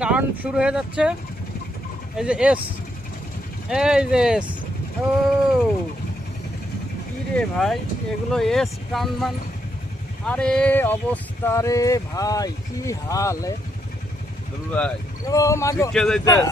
Turn শুরু হয়ে যাচ্ছে। এই যে এস, এই যে এস। ও কি রে ভাই, এগুলো এস টার্ন মান। আরে অবস্থা রে ভাই, কি হাল ভাই ও মাগো। কে যাইতেছ?